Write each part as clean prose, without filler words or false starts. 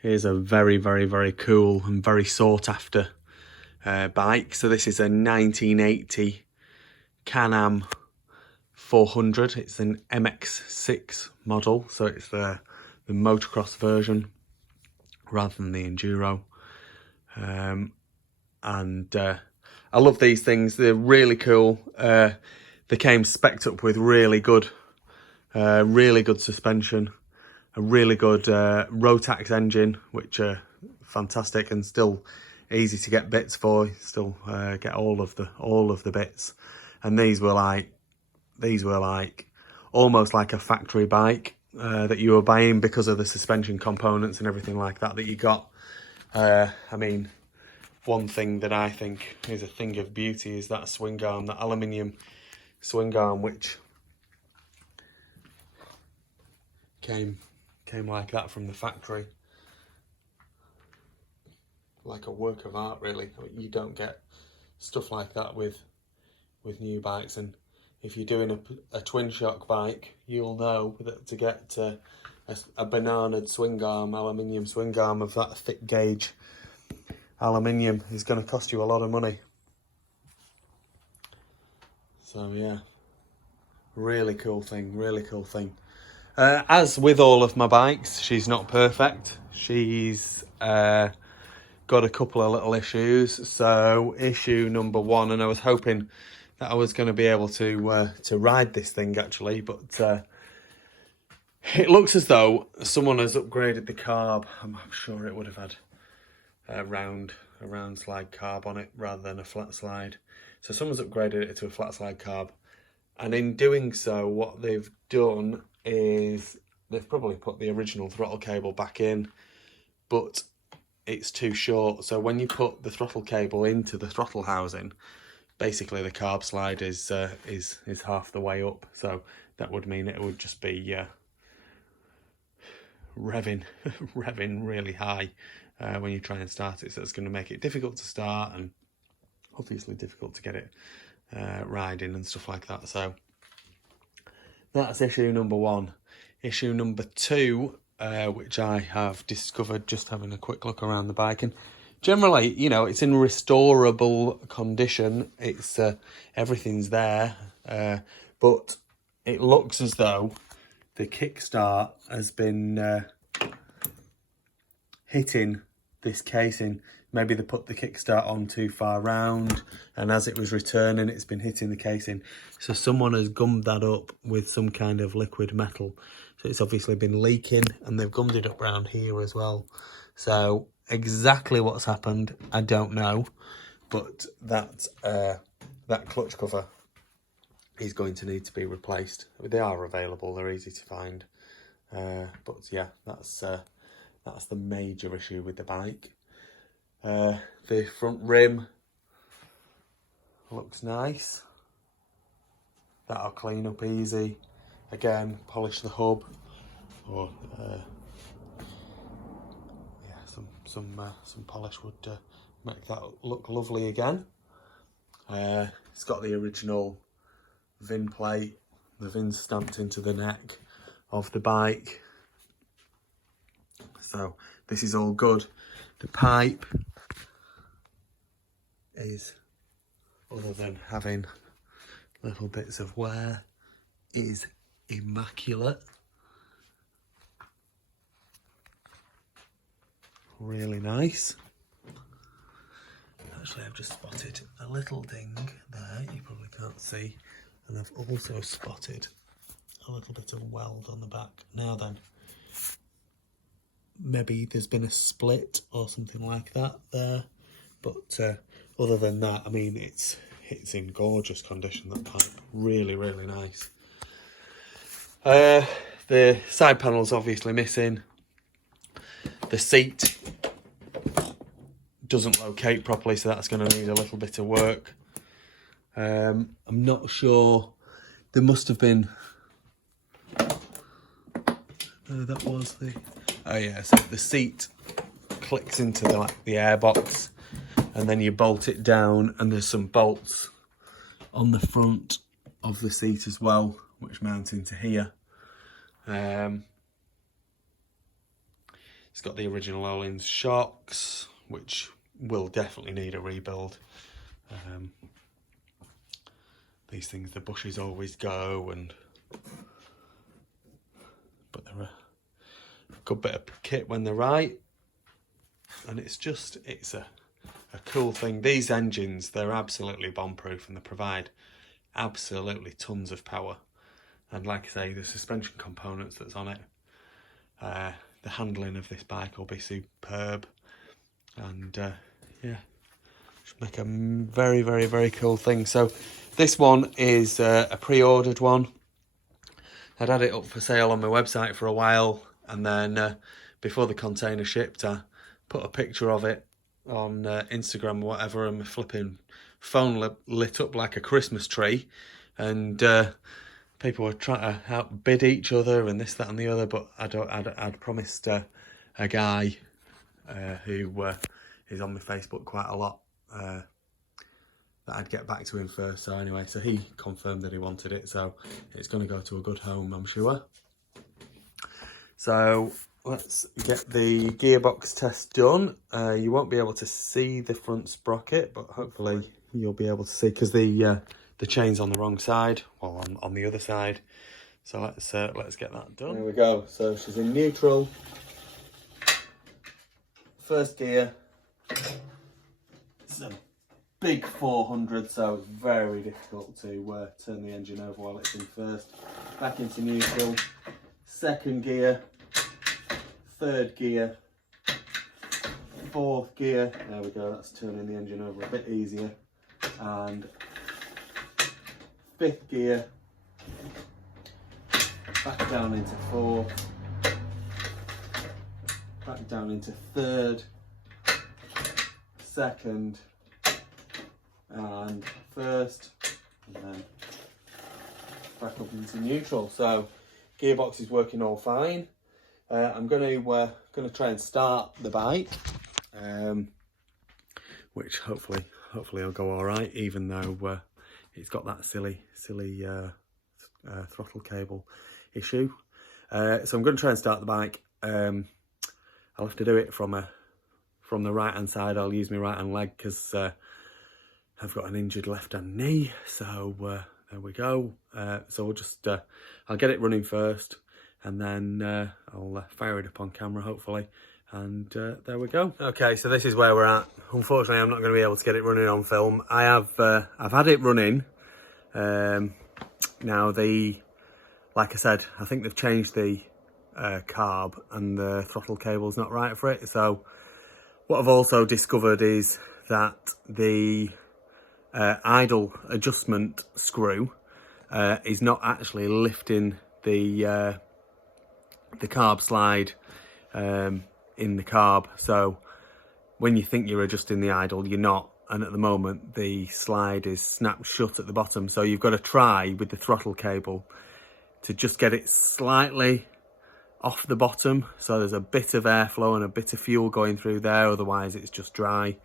Here's a very, very, very cool and very sought after bike. So this is a 1980 Can-Am 400. It's an MX-6 model, so it's the motocross version rather than the enduro. I love these things. They're really cool. They came spec'd up with really good suspension, a really good Rotax engine, which are fantastic and still easy to get bits for. Still get all of the bits. And these were like almost like a factory bike that you were buying because of the suspension components and everything like that you got. I mean, one thing that I think is a thing of beauty is that swing arm, that aluminium swing arm, which came like that from the factory. Like a work of art, really. I mean, you don't get stuff like that with new bikes, and if you're doing a twin shock bike, you'll know that to get a bananaed swing arm, aluminium swing arm of that thick gauge aluminium is going to cost you a lot of money. So yeah, really cool thing. As with all of my bikes, she's not perfect. She's got a couple of little issues. So issue number one, and I was hoping that I was going to be able to ride this thing actually, but it looks as though someone has upgraded the carb. I'm sure it would have had a round slide carb on it rather than a flat slide. So someone's upgraded it to a flat slide carb, and in doing so, what they've done is they've probably put the original throttle cable back in, but it's too short. So when you put the throttle cable into the throttle housing, basically the carb slide is half the way up. So that would mean it would just be revving really high when you try and start it. So it's going to make it difficult to start and obviously difficult to get it riding and stuff like that. So that's issue number one. Issue number two, which I have discovered just having a quick look around the bike, and generally, you know, it's in restorable condition. It's everything's there, but it looks as though the kickstart has been hitting this casing. Maybe they put the kickstart on too far round, and as it was returning, it's been hitting the casing. So someone has gummed that up with some kind of liquid metal. So it's obviously been leaking, and they've gummed it up around here as well. So exactly what's happened, I don't know, but that clutch cover is going to need to be replaced. They are available; they're easy to find. But yeah, that's the major issue with the bike. The front rim looks nice. That'll clean up easy. Again, polish the hub, or some polish would make that look lovely again. It's got the original VIN plate. The VIN's stamped into the neck of the bike. So this is all good. The pipe is, other than having little bits of wear, is immaculate. Really nice. Actually, I've just spotted a little ding there, you probably can't see, and I've also spotted a little bit of weld on the back. Now then, maybe there's been a split or something like that there, but other than that, I mean, it's in gorgeous condition, that pipe. Really nice. The side panel's obviously missing. The seat doesn't locate properly, so that's going to need a little bit of work. I'm not sure. There must have been. That was the. Oh yeah, so the seat clicks into the airbox, and then you bolt it down, and there's some bolts on the front of the seat as well, which mount into here. It's got the original Öhlins shocks, which will definitely need a rebuild. These things, the bushes always go, but they're a good bit of kit when they're right. And it's a cool thing. These engines, they're absolutely bomb-proof, and they provide absolutely tons of power. And like I say, the suspension components that's on it, the handling of this bike will be superb. And yeah, should make a very, very, very cool thing. So this one is a pre-ordered one. I'd had it up for sale on my website for a while, and then before the container shipped, I put a picture of it on Instagram or whatever, and my flipping phone lit up like a Christmas tree, and people were trying to outbid each other and this, that and the other, but I'd promised a guy who is on my Facebook quite a lot that I'd get back to him first. So anyway, so he confirmed that he wanted it, so it's going to go to a good home, I'm sure. So let's get the gearbox test done. You won't be able to see the front sprocket, but hopefully you'll be able to see, because the chain's on the wrong side, well, on the other side. So let's get that done. There we go. So she's in neutral. First gear. It's a big 400, so it's very difficult to turn the engine over while it's in first. Back into neutral. Second gear. Third gear. Fourth gear. There we go. That's turning the engine over a bit easier. And fifth gear, back down into fourth, back down into third, second, and first, and then back up into neutral. So gearbox is working all fine. I'm going to try and start the bike, which hopefully will go all right, even though it's got that silly throttle cable issue. So I'm going to try and start the bike. I'll have to do it from the right hand side. I'll use my right hand leg because I've got an injured left hand knee. So there we go. So we'll just I'll get it running first, and then I'll fire it up on camera hopefully. And there we go. Okay, so this is where we're at. Unfortunately, I'm not going to be able to get it running on film. I've had it running. Now like I said, I think they've changed the carb, and the throttle cable's not right for it. So what I've also discovered is that the idle adjustment screw is not actually lifting the carb slide in the carb. So when you think you're adjusting the idle, you're not, and at the moment the slide is snapped shut at the bottom. So you've got to try with the throttle cable to just get it slightly off the bottom, so there's a bit of airflow and a bit of fuel going through there, otherwise it's just dry.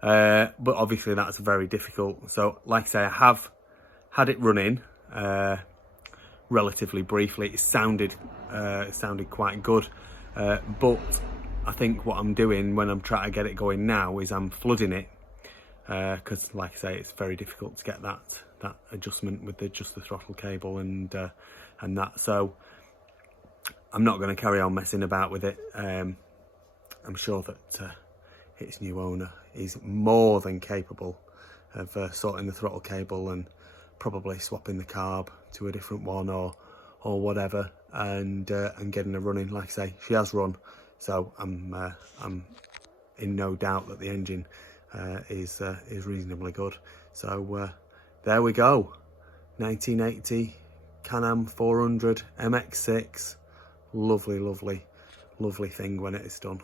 But obviously that's very difficult. So like I say, I have had it running relatively briefly. It sounded quite good, but I think what I'm doing when I'm trying to get it going now is I'm flooding it, because like I say, it's very difficult to get that adjustment with just the throttle cable and that. So I'm not going to carry on messing about with it. I'm sure that its new owner is more than capable of sorting the throttle cable and probably swapping the carb to a different one or whatever, and getting her running. Like I say, she has run, so I'm in no doubt that the engine is reasonably good. So there we go, 1980 Can-Am 400 MX-6, lovely thing when it is done.